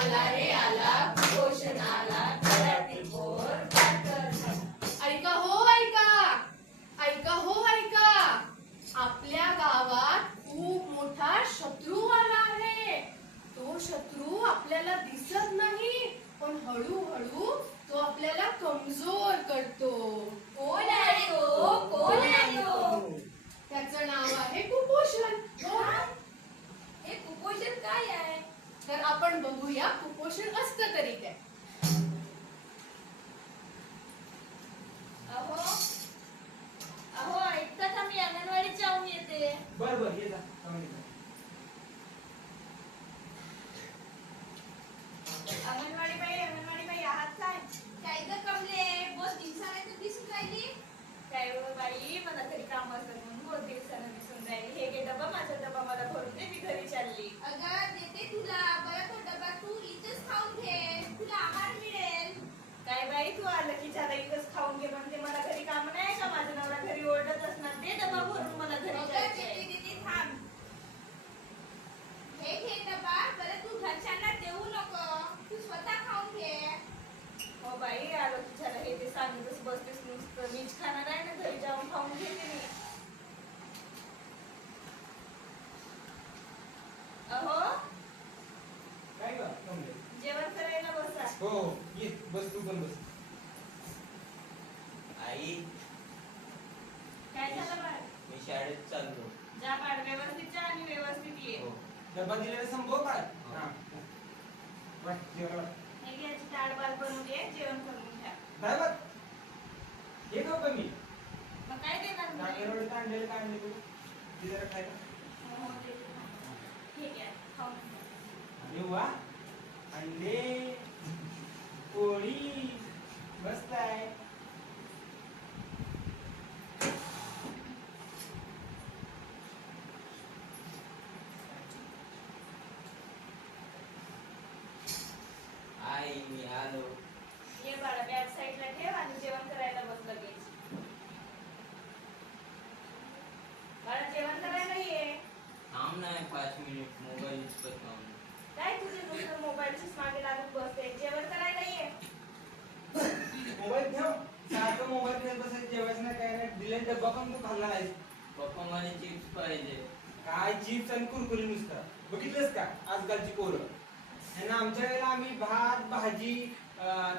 आला रे आला कुपोषण आला घरातील पोर ऐका हो ऐका ऐका हो ऐका आपल्या गावात खूप मोठा शत्रू आला आहे. तो शत्रू आपल्याला दिसत नाही पण हळूहळू तो आपल्याला कमजोर करतो. कोण आहे तो? कोण आहे तो? त्याचं नाव आहे कुपोषण. हे कुपोषण काय आहे? तर आपण बघूया कुपोषण असतं तरी काय. अहो अहो ऐकता का? मी अंगणवाडीत जाऊन येते. बर बर ये जा. अंगणवाडी बाई आहात काय? काय ग कमले, बहुत दिवसाने तू दिसून राहिली. काय हो बाई, मला घरी काम असतं म्हणून बहुत दिवसाने दिसून राहिली. हे घे डबा, माझा डबा मला भरून दे, मी घरी चालली. अगं देते तुला, बरं तो डबा तू इथेच खाऊन घे, तुला आहार मिळेल. काय बाई, तू आलं की झालं इथेच खाऊन घे म्हणते. मला घरी काम नाही का? माझा नवरा घरी ओरडत असणार. दे डबा भरून, मला घरी जायचंय. देते थांब. हे घे डबा, बरं तू घरच्यांना देऊ नको, तू स्वतः खाऊन घे. हो बाई, आलो की झालं हे ते सांगतच बसतेस नुसतं. मीच खाणार आहे ना, घरी जाऊन खाऊन घेते मी. अहो काय ग कमले? जेवण करायला बसा. हो ये बस, तू पण बस. आई, काय झालं बाळ? मी शाळेत चाललो. जा बाळ, व्यवस्थित जा आणि व्यवस्थित ये. हो. डबा दिलेला संभव काय? हा बस जेवण. हे घे, याची डाळ भात बनवून घे, जेवण करून घ्या. ड्रायव्हर हे खाऊ का मी? मग काय देणार मी? कांदेरोड कांदेले कांदे तू जरा खाय का? हो, देते ना. ठीक आहे, खाऊन घ्या. अरे वा, अंडे पोळी मस्त आहे. आई, मी आलो. ये बाळा, बॅग साईडला ठेव आणि जेवण करायला बस लगेच. बाळा, जेवण करायला ये. थांब ना 5 मिनिट, मोबाईल बघत थांब. काय तुझे नुसतं मोबाईलचीच मागे लागून बसते? जेवण करायला ये. मोबाईल ठेव. सारखं मोबाईल खेळत बसायचं, जेवायचं नाही काय नाही. दिले डब्बा पण तू खाल्ला नाहीस. पप्पा मला चिप्स पाहिजे. काय चिप्स आणि कुरकुरी नुसतं बघितलंस का आजकालची पोरं? ह्यांना आमच्या वेळेला आम्ही भात भाजी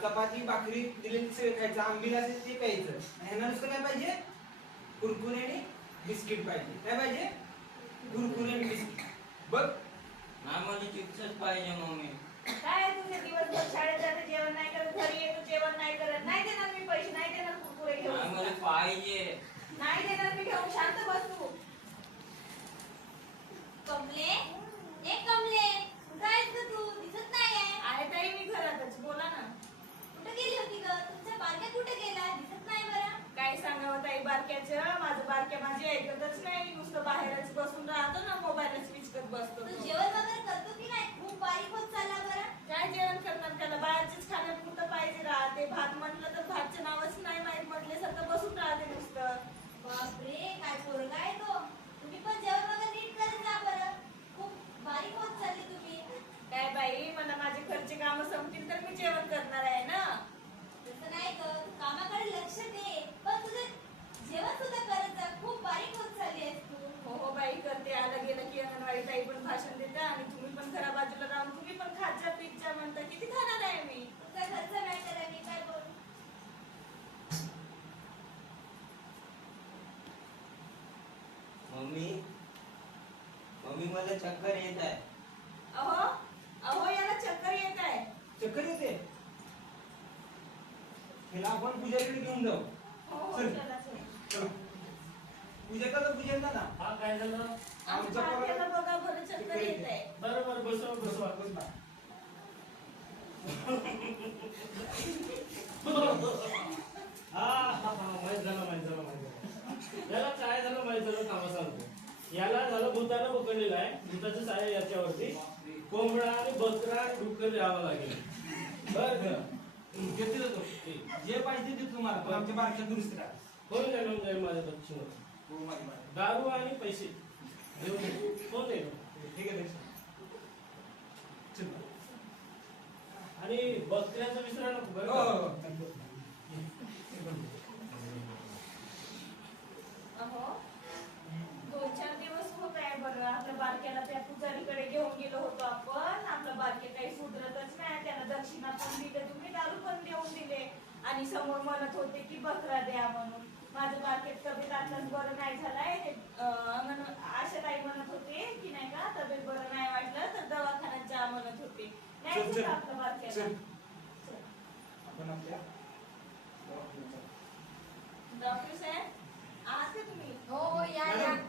चपाती भाकरी दिलेली सगळं खायचं, आंबील असेल ते प्यायचं. ह्यांना नुसतं काय पाहिजे? कुरकुरे आणि बिस्किट पाहिजे. काय पाहिजे? कुरकुरे आणि बिस्किट. बघ नाही, मला चिप्सच पाहिजे मम्मी. काय तुझे दिवसभर शाळेत जाते, जेवण नाही करत, घरी येतो जेवण नाही करत. नाही देणार मी पैसे, नाही देणार कुरकुरे घेऊन. नाही, मला पाहिजे. नाही देणार मी घेऊन. शांत बस तू. कमले, ए कमले, कुठं आहेस ग तू? दिसत नाहीये. आहे ताई, मी घरातच. बोला ना. कुठे गेली होती ग? तुमचा बारक्या कुठे गेला? दिसत नाही बरं. काय सांगावं ताई बारक्याचं? माझं बारक्या माझी ऐकतच नाही, नुसतं बाहेरच बसून राहतो ना, मोबाईलच विचकत बसतो. तू जेवण वगैरे करतो की नाही? खूप बारीक होत चालला बरं. काय जेवण करणार? त्याला बाहेरच खाण्यापुरतं पाहिजे राहते. भात म्हटलं तर भातचं नावच नाही माहित, म्हटल्यासारखं बसून राहते नुसतं. बापरे, काय पोरगा आहे तो. तुम्ही पण जेवण वगैरे नीट करत जा बरं. खूप बारीक होत चालली तुम्ही. काय बाई, मला माझे घरचे कामं संपतील तर मी जेवण करणार आहे ना. तसं नाही ग, तू कामाकडे लक्ष दे, पण तुझं जेवण सुद्धा करत जा. खूप बारीक होत चालली आहेस तू. हो हो बाई, करते. आलं गेलं की अंगणवाडी ताई पण भाषण देता आणि तुम्ही पण घरा बाजूला राहून तुम्ही पण खात जा पीत जा म्हणता. किती खाणार आहे मी? तुझा घरचा मॅटर आहे, मी काय बोलू. मम्मी, मम्मी मला चक्कर येत आहे. अहो अहो, याला चक्कर येत आहे. चक्कर येते. हिला आपण पूजाकडे घेऊन जाऊ. हो हो, चल. चला चला. चला. पूजा करा, पूजा ना. हा, काय झालं? आमच्या बारक्याला बघा बरं चक्कर येत आहे. बरोबर, बसवा बसवा. बस बा. हा हा हा, माहित झालं माहित झालं माहित झालं. याला काय झालं माहित झालं, थांबा सांगतो. याला झालं भूतानं पकडलेलं आहे. भूताचं साय याच्यावरती कोंबडा आणि बकरा आणि डुक्कर यावं लागेल. बरं का? घेतलं तो. जे पाहिजे ते तुम्हाला, पण आमच्या बारक्या दुरुस्त करा. होऊन जाईल माझ्या दक्षिण. हो माझी बारकी. दारू आणि पैसे घेऊन ये. कोण आहे? ठीक आहे. चल. बकऱ्याचं विसरा नको बरं हो, का? हो. अहो 2-4 दिवस होत आहे बरं आपल्या बारक्याला त्या पुजारीकडे घेऊन गेलो होतो आपण. आपलं बारके काही सुधरतच नाही. त्याला दक्षिणा पण दिले तुम्ही, दारू पण देऊन दिले आणि समोर म्हणत होते की बकरा द्या म्हणून. माझं बारकेत तब्येत आताच बरं नाही झालाय. आशा ताई म्हणत होते की नाही का तब्येत बरं नाही वाटलं तर दवाखान्यात जा म्हणत होते. नाही चल, का आपलं बारक्याला? चल. चल. आपण आपल्या डॉक्टर साहेब आहात का तुम्ही? हो या या मॅडम,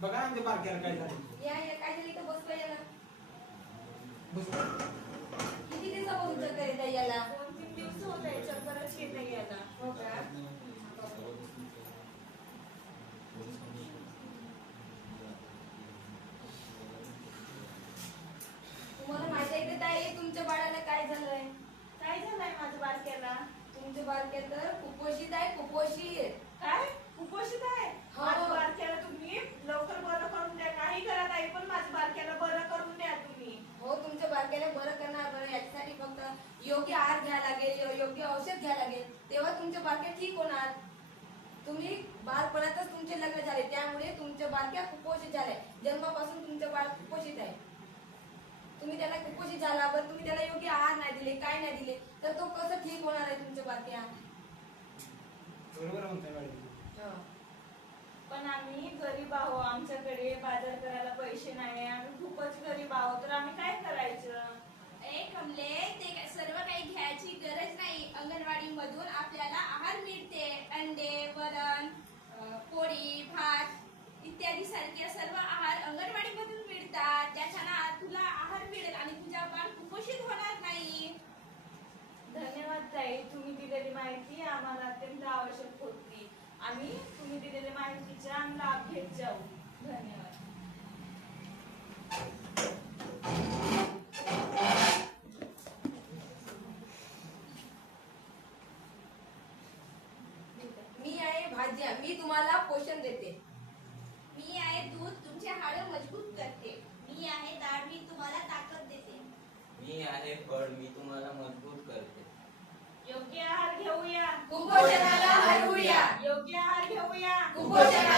बघा ना आमच्या बारक्याला काय झालं. या या काय झाली तर बसलो याला. बस. किती दिवसापासून चक्कर येत आहे याला? 2-3 दिवस होत आहे चक्करच येते याला. हो का? तुम्हाला माहिती आहे का ताई तुमच्या बाळाला काय झालंय? काय झालंय माझ्या बारक्याला? तुमच्या बारक्या तर कुपोषित आहे, कुपोषित. काय कुपोषित आहे? हो. माझ्या बारक्याला तुम्ही लवकर बरं करून द्या. काही करा ताई पण माझ्या बारक्याला बरं करून द्या तुम्ही. हो तुमच्या बारक्याला बरं करणार. बरं याच्यासाठी फक्त योग्य आहार घ्यायला लागेल, योग्य औषध घ्यायला लागेल, तेव्हा तुमच्या बारक्या ठीक होणार. तुम्ही बालपणातच तुमचे लग्न झाले त्यामुळे तुमच्या बारक्या कुपोषित झाल्या. जन्मापासून तुमचं बाळ कुपोषित आहे. तुम्ही त्याला कुपोषित झाला बरं तुम्ही त्याला योग्य आहार नाही दिले, काय नाही दिले तर तो कसं ठीक होणार आहे तुमच्या बारक्या? बरोबर म्हणताय मॅडम. हो. पण आम्ही गरीब आहो. आमच्याकडे बाजार करायला पैसे नाही. आम्ही खूपच गरीब आहोत तर आम्ही काय करायचं? ए कमले, ते सर्व काही घ्यायची गरज नाही. अंगणवाडी मधून आपल्याला आहार मिळते. अंडे, वरण, पोळी, भात इत्यादी सारखे सर्व आहार अंगणवाडी मधून मिळतात. त्याच्यानं तुला आहार मिळेल आणि तुझा बाळ कुपोषित होणार नाही. धन्यवाद ताई. तुम्ही दिलेली माहिती आम्हाला अत्यंत आवश्यक होती. आम्ही तुम्ही दिलेल्या माहितीचा लाभ घेत जाऊ. धन्यवाद. मी आहे भाज्या, मी तुम्हाला पोषण देते. मी आहे दूध, तुमचे हाडं मजबूत करते. मी आहे डाळ, मी तुम्हाला ताकद देते. मी आहे फळ, मी तुम्हाला मजबूत करते. योग्य आहार घेऊया. कुपोषणाला हरवूया. योग्य आहार घेऊया. कुपोषणाला